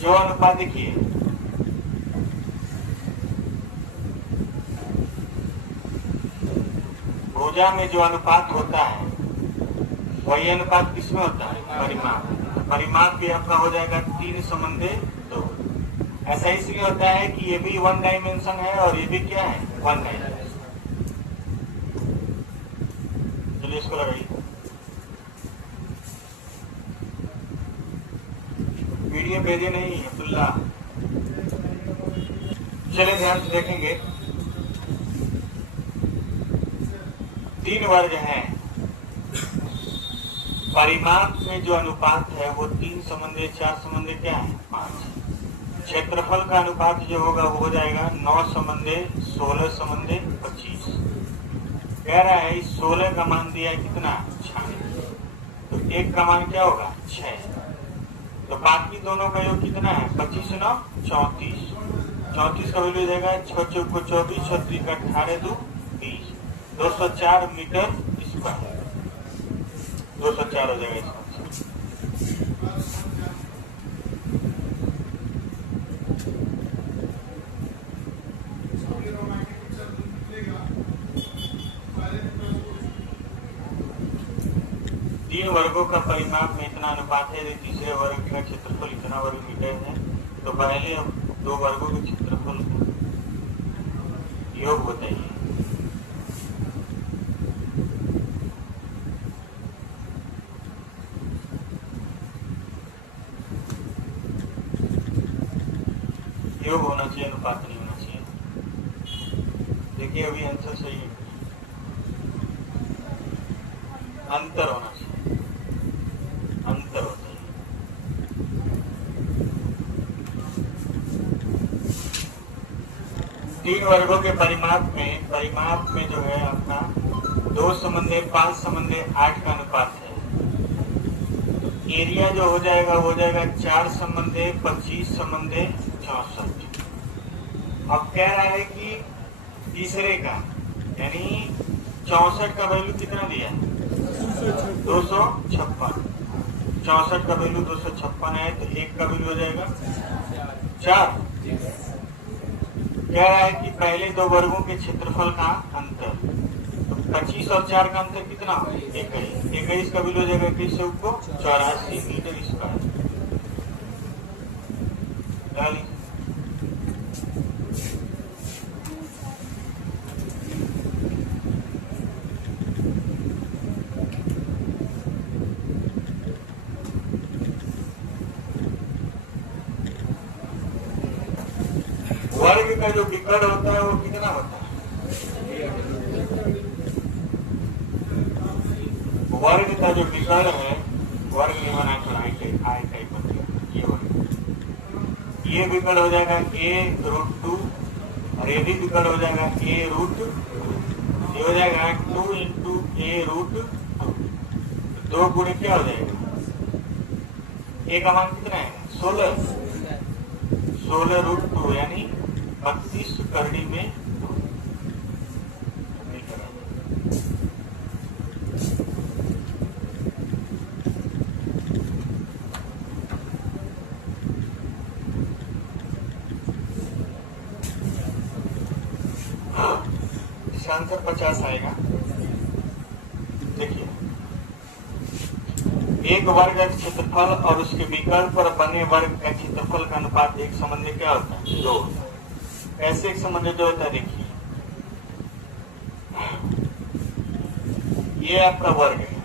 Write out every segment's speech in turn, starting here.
जो अनुपात देखिए, भुजा में जो अनुपात होता है वही अनुपात किसमें होता है? परिमाप। परिमाप भी आपका हो जाएगा 3/2। ऐसा इसलिए होता है कि ये भी 1 डायमेंशन है और ये भी क्या है? 1 डायमेंशन। चलिए इसको लगाइए। वीडियो भेजे नहीं अब्दुल्ला। चलिए ध्यान से देखेंगे। 3 वर्ग हैं। परिमाप में जो अनुपात है वो 3/4 क्या है? 5। क्षेत्रफल का अनुपात जो होगा वो हो जाएगा 9/16/25। कह रहा है इस 16 का मान दिया है कितना? 6। तो 1 का मान क्या होगा? 6। तो बाकी दोनों का योग कितना है? 25 9 34। 34 का वैल्यू देगा 6 चौक 24, 36 का 18 2 20। 204 मीटर स्क्वायर। 204 हो जाएगा इसका। तीन वर्गों का परिमाप में इतना अनुपात है, तीसरे वर्ग का क्षेत्रफल इतना वर्ग मीटर है। तो पहले 2 वर्गों के क्षेत्रफल योग बताइए। योग होना चाहिए, अनुपात नहीं होना चाहिए। देखिए अभी आंसर सही है, अंतर होना चाहिए, अंतर होता है। तीन वर्गों के परिमाप में जो है आपका 2/5/8 का अनुपात है। एरिया जो हो जाएगा वो हो जाएगा 4/25/64। अब कह रहा है कि तीसरे का यानी 64 का वैल्यू कितना दिया? 256। 64 का वैल्यू 256 है तो 1 का वैल्यू हो जाएगा 4। कह रहा है कि पहले 2 वर्गों के क्षेत्रफल का अंतर, तो 25 और 4 का अंतर कितना हो? 21। 21 का वैल्यू हो जाएगा 21 से ऊपर 84 मीटर स्क्वायर। वर्ग का जो विकर्ण होता है वो कितना होता है? वर्ग का जो विकर्ण है, वर्ग नहीं बना तो आई टाइप ये वर्ग, ये विकर्ण हो जाएगा a√2 और ये भी विकर्ण हो जाएगा a√2। ये हो जाएगा 2 × a√2। 2 गुणे क्या हो जाएगा? a का मान कितना है? 16। 16√2 यानी 32 करड़ी में इसका आंसर 50 आएगा। देखिए एक वर्ग का क्षेत्रफल और उसके विकर्ण पर बने वर्ग का क्षेत्रफल का अनुपात 1/2 क्या होता है? 2। ऐसे 1/2 होता है। देखिए ये आपका वर्ग है,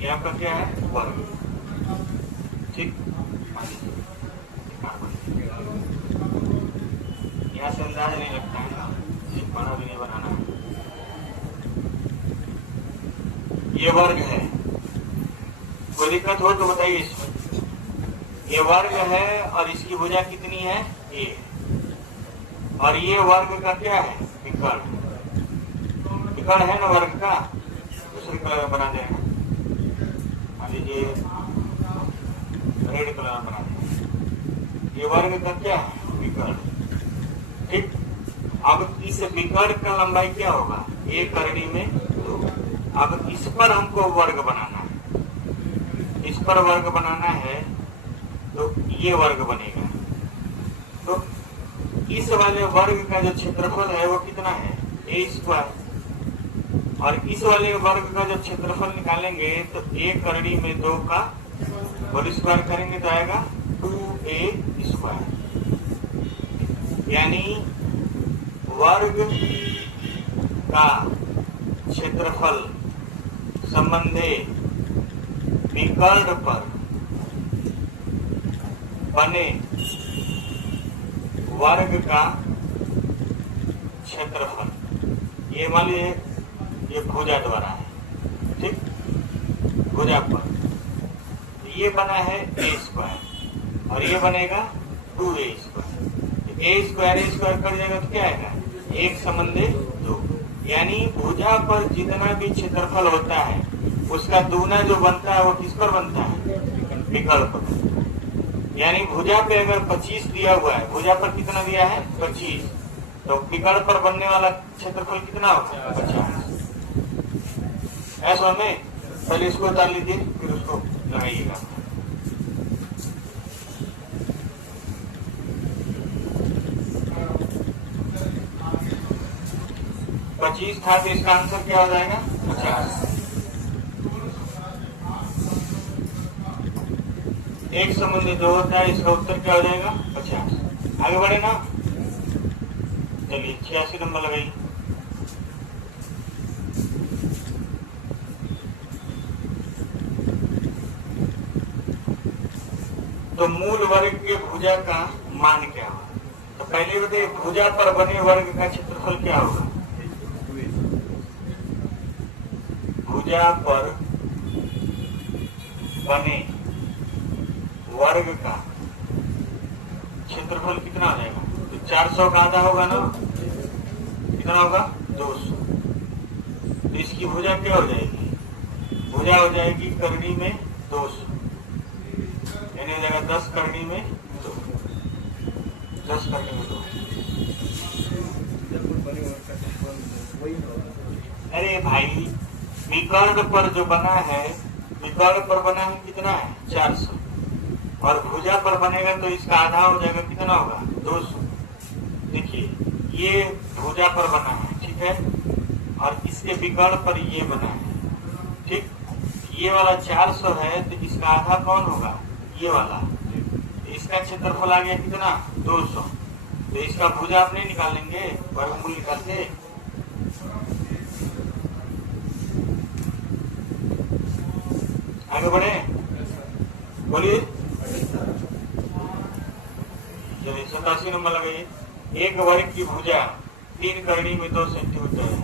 ये आपका क्या है? वर्ग। ठीक, यहाँ से अंदाज नहीं लगता है, बना भी नहीं बनाना है। ये वर्ग है, कोई दिक्कत हो तो बताइए इसमें। ये वर्ग है और इसकी भुजा कितनी है? a। और ये वर्ग का क्या है? विकर्ण। विकर्ण है ना वर्ग का। दूसरे कलर में बना देना, मान लीजिए रेड कलर में बना देना। ये वर्ग का क्या है? विकर्ण। ठीक, अब इस विकर्ण का लंबाई क्या होगा? 1 करड़ी में 2। अब इस पर हमको वर्ग बनाना है, इस पर वर्ग बनाना है तो ये वर्ग बनेगा। तो इस वाले वर्ग का जो क्षेत्रफल है वो कितना है, ए स्क्वायर। और इस वाले वर्ग का जो क्षेत्रफल निकालेंगे तो ए करड़ी में 2 का होल स्क्वायर करेंगे तो आएगा 2a स्क्वायर। यानी वर्ग का क्षेत्रफल संबंधे विकर्ण पर बने वर्ग का क्षेत्रफल, ये मान लीजिए ये भुजा द्वारा है, ठीक, भुजा पर ये बना है ए स्क्वायर और ये बनेगा 2a स्क्वायर। ए स्क्वायर कर जाएगा तो क्या आएगा, 1 संबंधे 2। यानी भुजा पर जितना भी क्षेत्रफल होता है उसका दूना जो बनता है वो किस पर बनता है, विकर्ण पर। यानी भुजा पे अगर 25 दिया हुआ है, भुजा पर कितना दिया है 25, तो विकर्ण पर बनने वाला क्षेत्रफल कितना होगा 50। ऐसा में पहले इसको उतार लीजिए फिर उसको लगाइएगा। पच्चीस था तो इसका आंसर क्या हो जाएगा 50। 1 संबंधी 2 होता है, इसका उत्तर क्या हो जाएगा 50। आगे बढ़े ना, चलिए 86 नंबर लगाइए। तो मूल वर्ग के भुजा का मान क्या होगा, तो पहले बताइए भुजा पर बने वर्ग का क्षेत्रफल क्या होगा। भुजा पर बने वर्ग का क्षेत्रफल कितना आ जाएगा, तो 400 का आधा होगा ना, कितना होगा 200। तो इसकी भुजा क्या हो जाएगी, भुजा हो जाएगी करनी में 200, यानी हो जाएगा 10 करनी में 2, 10 करनी में 2। अरे भाई विकर्ण पर जो बना है, विकर्ण पर बना है कितना है 400 और भुजा पर बनेगा तो इसका आधा हो जाएगा, कितना होगा 200। देखिए ये भुजा पर बना है, ठीक है, और इसके विकर्ण पर ये बना है, ठीक। ये वाला 400 है तो इसका आधा कौन होगा, ये वाला। तो इसका क्षेत्रफल आ गया कितना 200। तो इसका भुजा आप नहीं निकालेंगे, वर्गमूल निकालते। आगे बढ़े, बोलिए। चलिए 87 नंबर लगाइए। एक वर्ग की भुजा 3 करनी में 2 सेंटीमीटर है।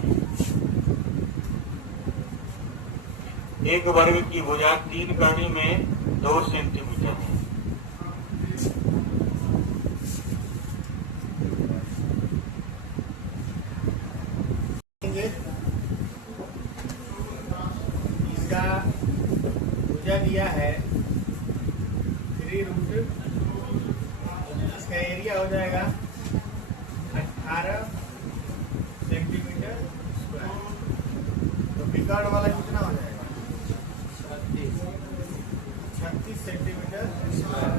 एक वर्ग की भुजा 3 करनी में 2 सेंटीमीटर है। इसका भुजा दिया है 3√, इसका एरिया हो जाएगा 18 सेंटीमीटर स्क्वायर। तो विकर्ण वाला कितना हो जाएगा 36 सेंटीमीटर स्क्वायर।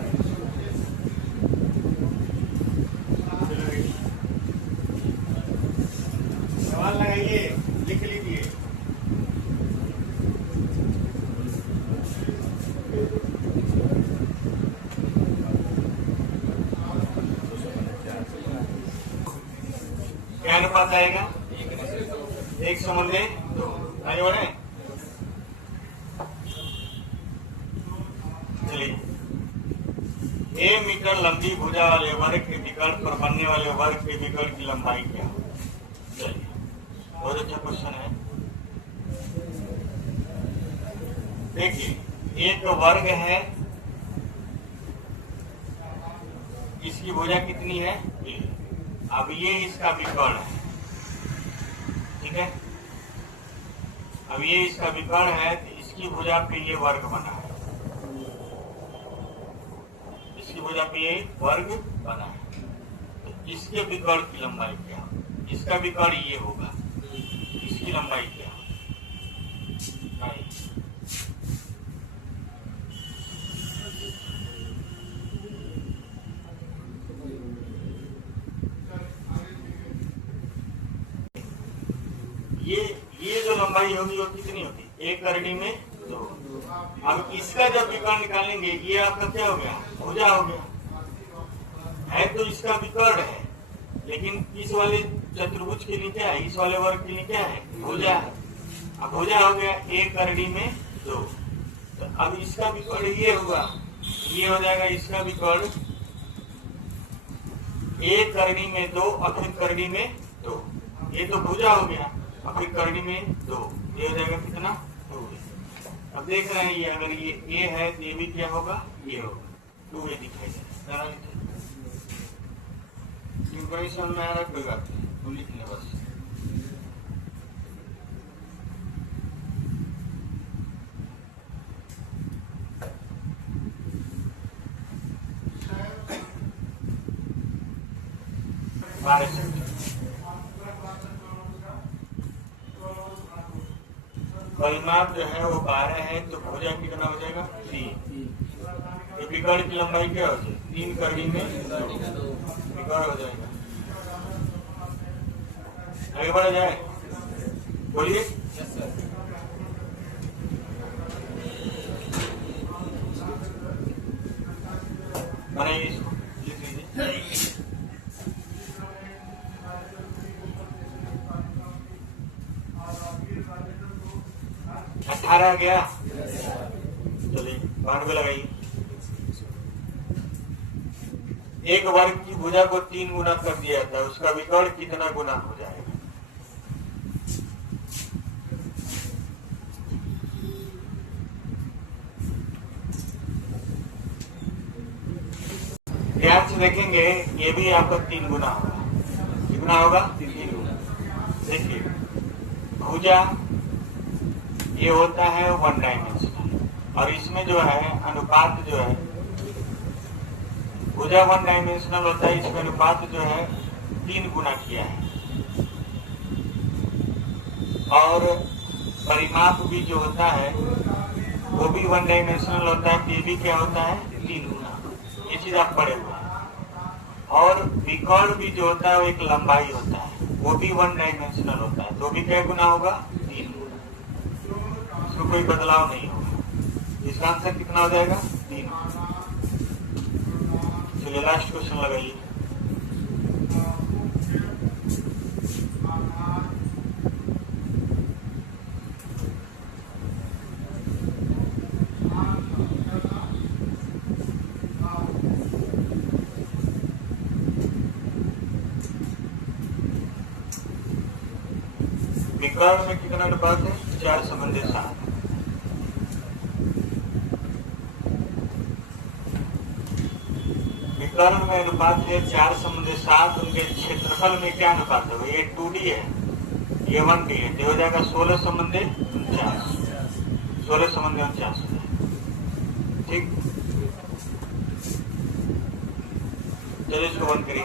सवाल लगाइए, लिख लीजिए। क्या अनुपात आएगा, 1 संबंधे 2। आगे बढ़े, चलिए। 1 मीटर लंबी भुजा वाले वर्ग के विकर्ण पर बनने वाले वर्ग के विकर्ण की लंबाई क्या हो। चलिए बहुत अच्छा क्वेश्चन है। देखिए एक वर्ग है, इसकी भुजा कितनी है, अब ये इसका विकर्ण है, ठीक है। अब ये इसका विकर्ण है तो इसकी भुजा पे ये वर्ग बना है, इसकी भुजा पे ये वर्ग बना है। तो इसके विकर्ण की लंबाई क्या, इसका विकर्ण ये होगा, इसकी लंबाई क्या, ये जो लंबाई होगी वो कितनी होगी? 1 करड़ी में 2। अब इसका जब विकर्ण निकालेंगे ये आपका क्या हो गया? भुजा हो गया है। तो इसका विकर्ण है, लेकिन इस वाले चतुर्भुज के लिए क्या है? इस वाले वर्ग के लिए क्या है? भुजा है। अब भुजा हो गया 1 करड़ी में 2। तो अब इसका विकर्ण ये होगा, ये हो जाएगा इसका विकर्ण 1 करड़ी में 2 और फिर करड़ी में 2। ये तो भुजा हो गया और फिर करड़ी में 2, ये हो जाएगा कितना? 2। अब देख रहे हैं ये अगर ये ए है तो ये भी क्या होगा? ये होगा 2a दिखाई दे रहा है। समझ में आ रहा? कोई बात नहीं, तो लिख ले बस। परिमाप जो है वो 12 है, तो भुजा कितना हो जाएगा? 3। विकर्ण की लंबाई क्या हो जाएगी? 3 करड़ी में 2 विकर्ण हो जाएगा। आगे बढ़ा जाए, बोलिए। बनाइए इसको, लिख लीजिए। 18 गया। चलिए 92 लगाइए। एक वर्ग की भुजा को 3 गुना कर दिया जाता है, उसका विकर्ण कितना गुना हो जाएगा? ध्यान से देखेंगे, ये भी आपका 3 गुना होगा। कितना होगा? 3 गुना। देखिए भुजा ये होता है 1 डायमेंशनल, और इसमें जो है अनुपात जो है, भुजा 1 डायमेंशनल होता है, इसमें अनुपात जो है 3 गुना किया है। और परिमाप भी जो होता है वो भी 1 डायमेंशनल होता है, ये भी क्या होता है? 3 गुना। ये चीज आप पढ़े हुए हैं। और विकर्ण भी जो होता है वो एक लंबाई होता है, वो भी 1 डायमेंशनल होता है, तो भी क्या गुना होगा? 3 गुना। इसमें कोई बदलाव नहीं होगा। इसका आंसर कितना हो जाएगा? 3। चलिए लास्ट क्वेश्चन लगाइए। विकर्ण में कितना अनुपात है? 4:7। विकर्ण में अनुपात है 4:7। उनके क्षेत्रफल में क्या अनुपात है? ये 2D है, ये 1D है, तो हो जाएगा 16:49। 16:49। ठीक, चलिए इसको बंद करिए।